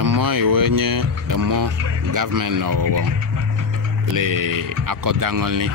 emɔ yiwo nye emɔ government nɔwɔwɔ le akɔdaŋɔli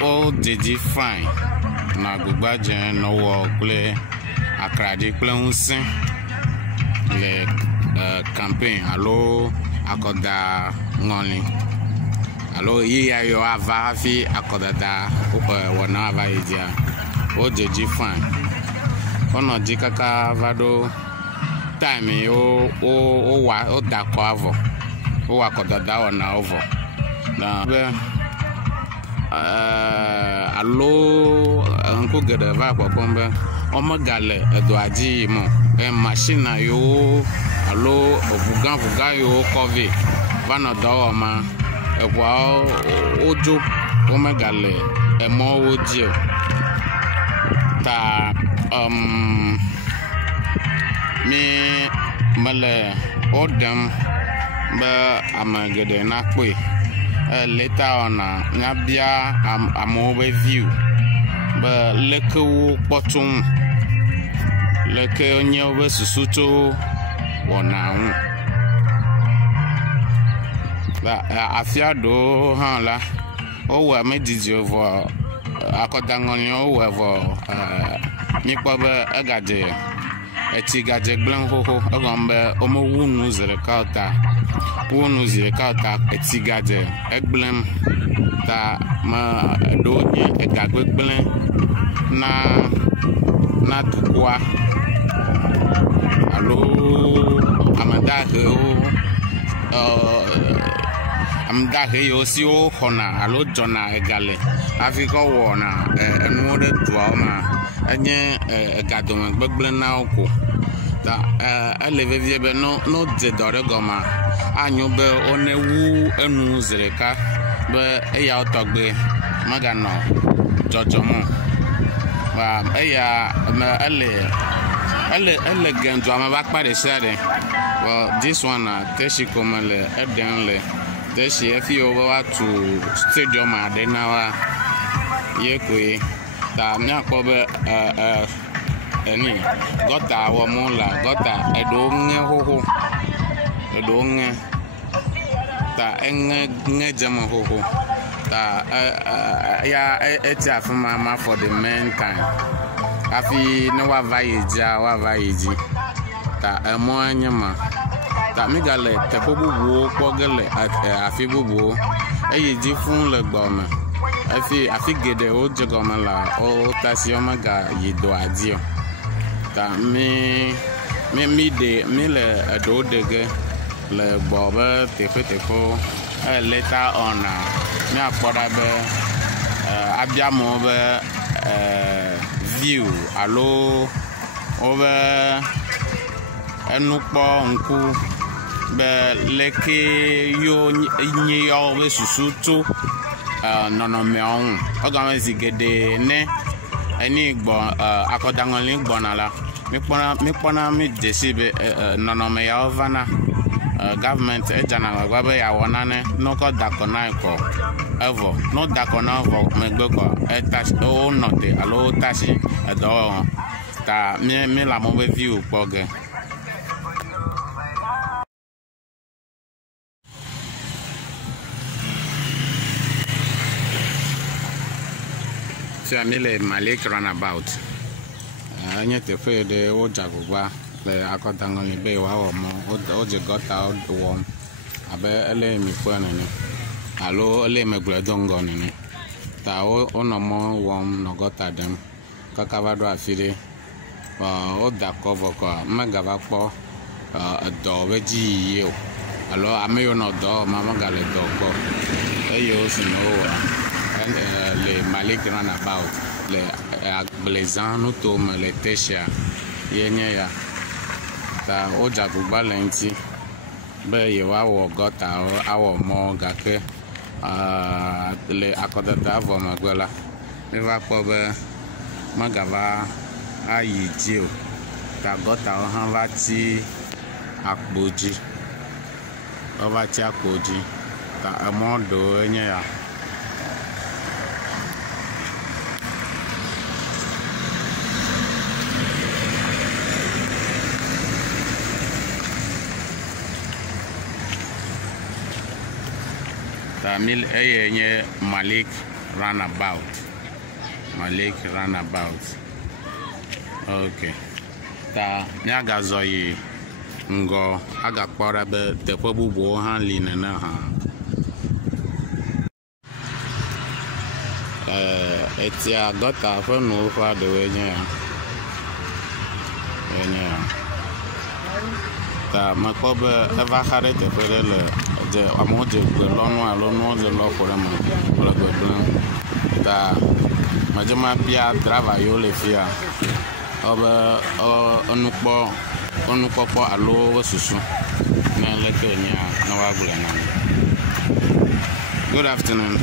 wo didi fine na gbagbadze nɔwɔ kple akraɖi kple ŋusẽ le campaign alo akɔda ŋɔli alo yiya yo ava hafi akɔdada wɔna ava yi dzia wo didi fine wonɔ dzi kaka va ɖo time wo da akɔ avɔ wo wɔ akɔdada wɔnawo vɔ na be alo ŋku geɖe va kpɔkpɔm be womegale edoa dzi yim o machine yiwo alo eʋu gã yiwo kɔvi va nɔ dɔ wɔma eʋuawo wodzo womegale emɔwo dzi o ta mi mele woɖem be ame geɖe nakpɔe leta wɔna nyabia amewo be view be leke wo kpɔtso ŋu leke nye wobe susu tso wɔna ŋu afia ɖewo hã la wowɔ medidi vɔ akɔdaŋɔli wowɔ vɔ mikpɔ be egadze etsi gadze gblẽ xoxo egɔm be womewu nu zi ɖeka o ta wu nu zi ɖeka o ta etsi gadze egblẽm ta me eɖewo nye egagbe gblẽ na dukɔa alo amedahe yiwo siwo xɔna alo dzɔna egale hafi kɔ wɔna enuwo ɖe duawo me enye egadome gbegblẽ na wo ko ta ele vevie be no dze dɔ ɖe gɔma anyo be wonewu enu zi ɖeka be eyawo tɔgbe meganɔ dzɔdzɔm o eya ele gendua me va kpa ɖe sia ɖe this one teshi kome le eɖem le teshi efi wo be woatu stadium aɖe na wa ye koe ta miakpɔ be gɔta wɔm la gɔta eɖewo ŋe xoxo eɖewo ŋe ta eŋe dzeme xoxo ta ya eti afi ma for the main time hafi ne woava yi dzia woava yi dzi ta emɔa nye ma ta mi gale teƒe bubuwo kpɔ ge le afi bubuwo eyi dzi fũu le gbɔme afi geɖe wodze gɔme la wotasi womega yi doa dzi o ta mi le eɖewo ɖe ge le gbɔ be teƒeteƒewo later on miakpɔ ɖa be abia amewo be view alo wobe enukpɔ ŋku be leke yo nye yawo be susu tso nɔnɔmeawo ŋu egɔme zi geɖe ne eni gbɔ akɔdaŋɔli gbɔna la mikpɔna mi desi be nɔnɔme yawo vana government edzana gbagba be yawɔ nane nokɔ dakɔ na kɔ evɔ no dakɔ na evɔ megbe kɔ wonɔ te alo wotasi edɔwɔwɔ ta mi le amewo be viwo kpɔ ge. Tia mi le Malik runabout enye teƒe ɖe wodze agbagba le akɔdaŋɔli be woawɔ mɔ wodze gɔta wɔm abe ele mikpɔe nene alo ele megblɔ do ŋgɔ nene ta wonɔ mɔ wɔm nɔ gɔta ɖem kaka va ɖo afi ɖe woda akɔ vɔ kɔa megava kpɔ edɔ be dzi yiyi o alo ame yiwo nɔ dɔ wɔm megale dɔ kpɔ eye wosi ne wowɔa le Malik runabout le agblezã nuto me le Tesia ye nye ya ta wodze agbagba le ŋuti be yewoawɔ gɔtawo awɔ mɔ gake le akɔdada vɔ megbe la miva kpɔ be megava ayi dzi o ta gɔtawo hã va ti akpo dzi wova ti akpo dzi ta emɔ ɖewo nye ya. Tamil nye Malik Runabout. Malik Runabout. Okay. Ta nyaga zoyi ngo aga kpora be teƒe bubu ha li nene ha. Etia gota ƒe nuwo ƒe aɖewoe nye ya. Enye ya. Ta mekpɔ be eva xa ɖe teƒe ɖe le dze amewo dze gbe lɔnu alo nuwo dze lɔ ƒo ɖe me le gbe ɖom. Ta medze mabia driver yiwo le fia obe enukpɔkpɔ alo wo susu ne leke nya na wagblɔ na mi. Good afternoon.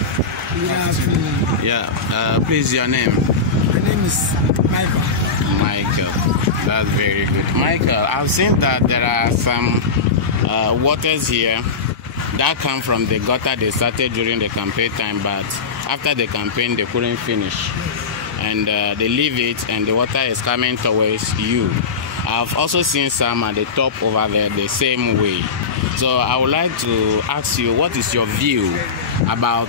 Good afternoon. Yeah, please your name. My name is Michael. Michael, that's very good. Michael, I've seen that there are some waters here that come from the gutter they started during the campaign time, but after the campaign they couldn't finish. And they leave it and the water is coming towards you. I've also seen some at the top over there the same way. So I would like to ask you, what is your view about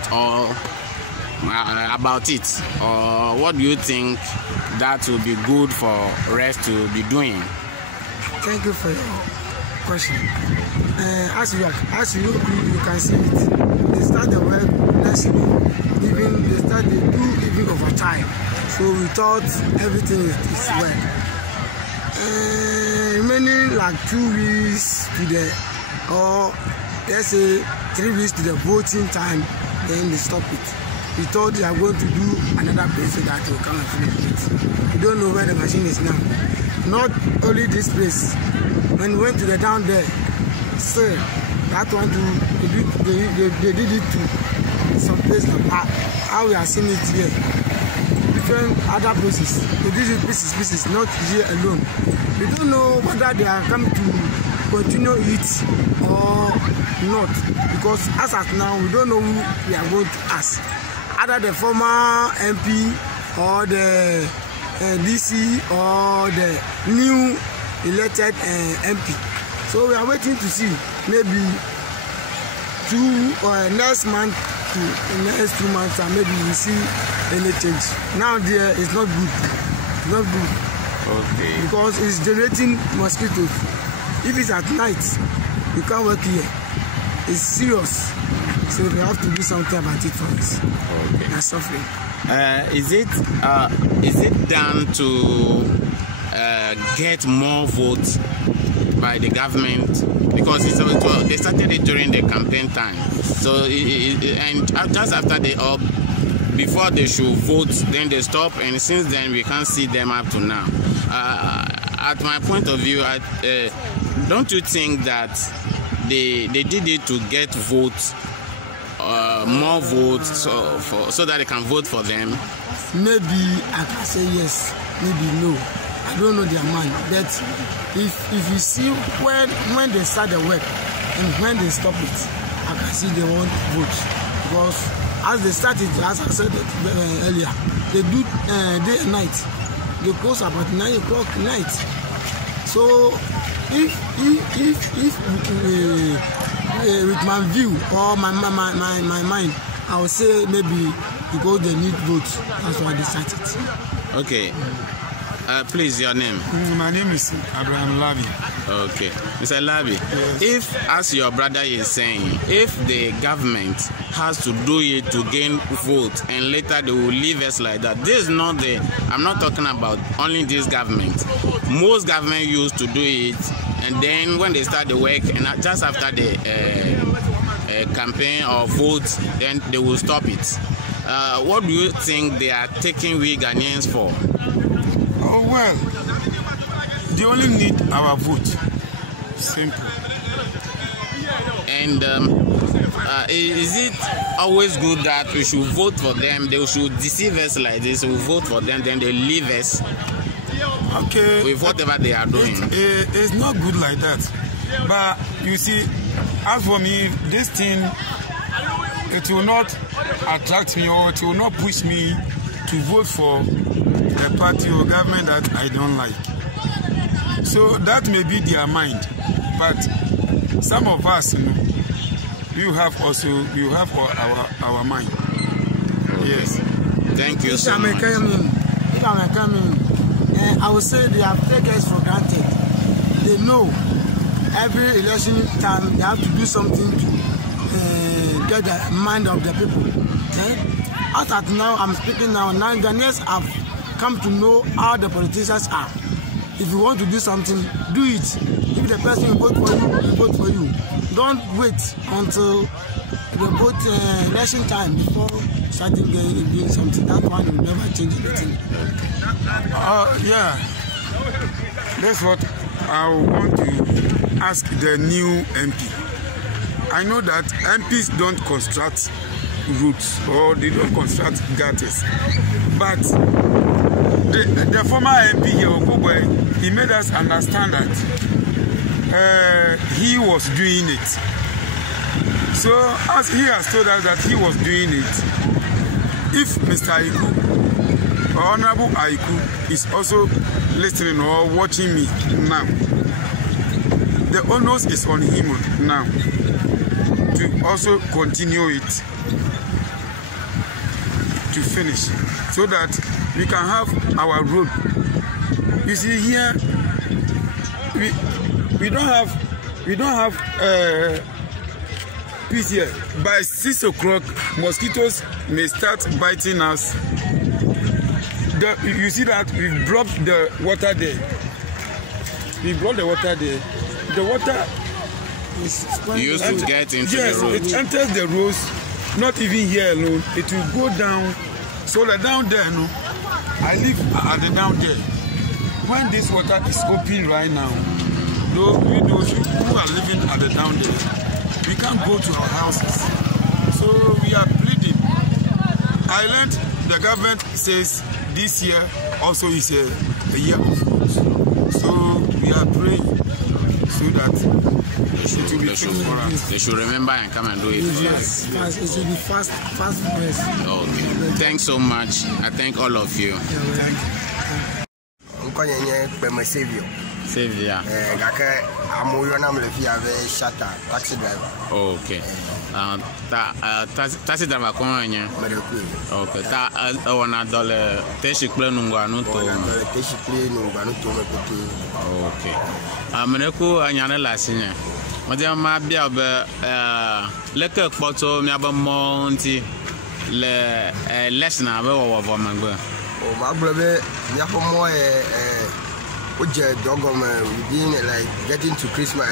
it, or what do you think that will be good for rest to be doing? Thank you for your question. As you can see it, they start the work next week, even they do even overtime. So we thought everything is well. Remaining like 2 weeks to the, or let's say 3 weeks to the voting time, then they stop it. We thought they are going to do another place so that will come and finish it. We don't know where the machine is now. Not only this place. When we went to the down there, still that one they did it to some place like how we are seeing it here. Different other places. They did it pieces, not here alone. We don't know whether they are coming to continue it or not, because as of now we don't know who we are going to ask. Either the former MP or the DC or the new elected MP. So we are waiting to see, maybe next month to the next 2 months, and maybe we see any change. Now there is not good. Not good. Okay. Because it's generating mosquitoes. If it's at night, you can't work here. It's serious. So we have to do something about it for us. Okay. We are suffering. Is it done to get more votes by the government? Because they started it during the campaign time. So and just after before they should vote, then they stop, and since then we can't see them up to now. At my point of view, don't you think that they did it to get votes, more votes, so that they can vote for them? Maybe I can say yes, maybe no. I don't know their mind. But if you see when they start the work and when they stop it, I can see they won't vote. Because as they started, as I said earlier, they do day and night. They close about 9 o'clock night. So if with my view or my mind, I would say maybe because they need votes. That's why they started. Okay. Please, your name? My name is Abraham Labi. Okay. Mr. Labi, yes. If, as your brother is saying, if the government has to do it to gain votes and later they will leave us like that, this is not I'm not talking about only this government. Most government used to do it, and then when they start the work and just after the campaign or votes, then they will stop it. What do you think they are taking we Ghanaians for? Oh well, they only need our vote. Simple. And is it always good that we should vote for them? They should deceive us like this. We vote for them, then they leave us. Okay. With whatever they are doing. It's not good like that. But you see, as for me, this thing, it will not attract me or it will not push me to vote for a party or government that I don't like. So that may be their mind. But some of us, you have our mind. Okay. Yes. Thank you so If much. I'm coming, I would say they have taken us for granted. They know every election time they have to do something to get the mind of the people. As at now, I'm speaking now. Now Ghanaians have come to know how the politicians are. If you want to do something, do it. If the person will vote for you, will vote for you. Don't wait until the vote election time before starting doing something. That one will never change anything. Yeah. That's what I want to ask the new MP. I know that MPs don't construct roads or they don't construct gutters, but the former MP here, Okubwe, he made us understand that he was doing it. So as he has told us that he was doing it, if Mr. Aiku or Honorable Aiku is also listening or watching me now, the onus is on him now to also continue it to finish, so that we can have our road. You see here, we don't have peace here. By 6 o'clock, mosquitoes may start biting us. You see that we blocked the water there. We blocked the water there. The water used to get into the road. Yes, it enters the roads. Not even here alone. It will go down. So that down there, no, I live at the down there. When this water is open right now, those who are living at the down there, we can't go to our houses. So we are pleading. I learned the government says this year also is a year of roads. So we are praying so that They should remember and come and do it for us. Yes, it should be fast. Okay. Thanks so much. I thank all of you. Thank Savior. Okay. Taxi driver konya. Okay. Ta wana dole teshi kple nungwa nuto. Okay. Ameneku anyane la sinye. Mode ma bia be leke kpoto mi abamo nti le lesson abe wo mangbe. O ma blobe ya for more oje dogom within like getting to Christmas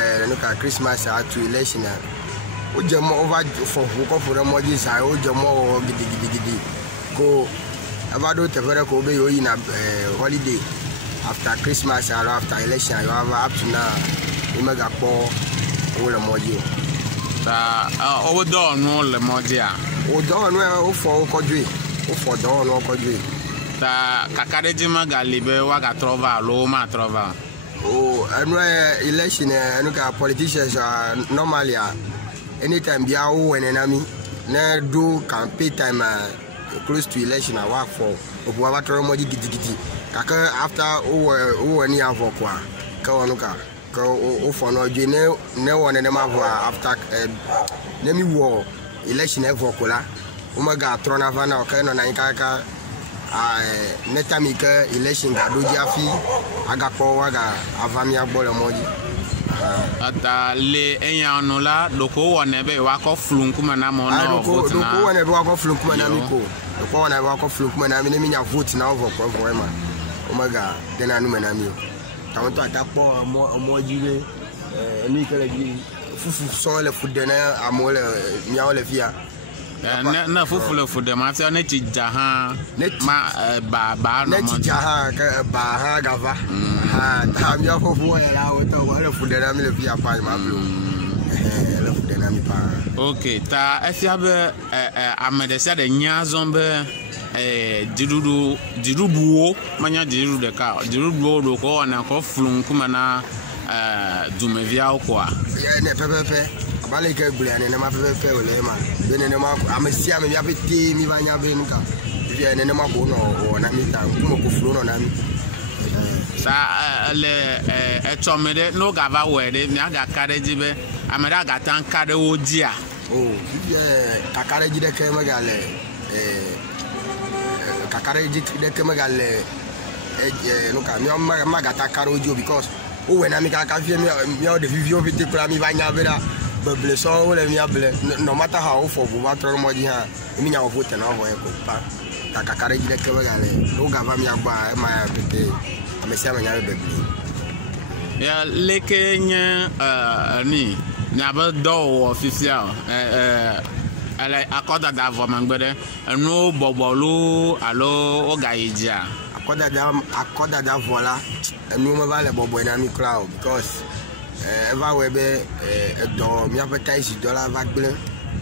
Christmas to election. Oje mo over for more this I oje mo gidi go abado tevere ko be yo na holiday after Christmas or after election you have up to now you mega po o le moji Ta o do no le moji a o do no o for kodwe o for do no kodwe ta kakade jima galibe wa ga trova lo ma trova o anwa election ka politicians normally anytime bia o enemy na do campaign time close to election I work for obo wa toro moji gidi kaka after o any avokwa ka onuka ka o for no dwe ne won ne ma after nemi war election evokola o ma ga tro na vana o ka no na nkaka netamika election ga doji afi agapo wa ga avami agbole moji ata le enya no la doko wona be wa ko flunkuma na mo na vote na doko wona be wa ko flunkuma na mi ko doko wona be wa ko flunkuma na mi ne mi nya vote na over ko ma omaga den anu me na mi o tawon to atapo omoji be ni kele gi fufu so le fude na amole nya ole fia na fufu le fude ma fi na ti jahan ma ba no mo ti jahan ka ba ha gava ha ta mi fufu la o to le fude na mi le fia pa ma blu le fude na mi pa. Okay, ta efia be amedesa de nya zombe dirubuo manya diru de ka dirubuo do ko na ko flun kuma na dumevia okwa ya ne pepepe abale ke gbule ne ma pepepe o le ma ne ma amesi am ya pete mi banya be nuka ya ne ma ko no na mi ta kuma ko flu no na mi sa le echomede no gava wede mi aga kare jibe ameda ga tan kare ojia Oh, kakare jide ke magale kakare jide ke magale no ka mi magata karo jo because when I make a coffee me the video with the plan me vanya bera bubble so le mi able no matter how for what mo di ha mi nya vote na bo e ko pa kakare jide ke magale no ga va mi agba ma pete amesia ma nya be ya leke nya ni na ba do official ala akoda da vo mangbede no bobolu alo ogaija akoda da voila no me vale bobo na mi crowd because eva we be do mi appetite dollar va gble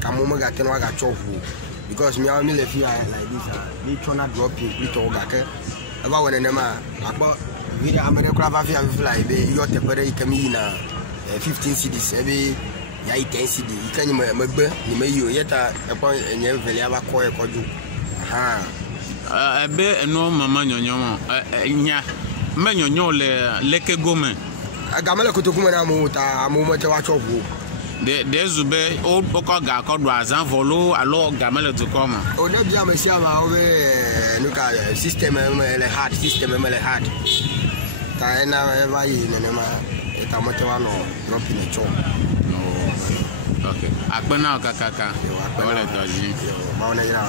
ka mo me ga teno ga chofu because mi le fi like this me tryna drop in to ga ke eva we ne ma agbo video amere kura va fi fly be yo te pere ikami na 15 cedis ebe ya 10 cedi ikanyi megbe ni meyo yeta epo enye vele aba ko e koju ha ebe eno mama nyonyo nya menyonyo leke gome agamele kotokume na mu ta amu mete wa chofu de zube o ko ga ko do azan volo alo gamele to koma o ne bia me sia ma o be nuka system le hard ta ena eva yi ne ma eta mete wa no drop in cho okay akpena kakaka ole doji ma ona ira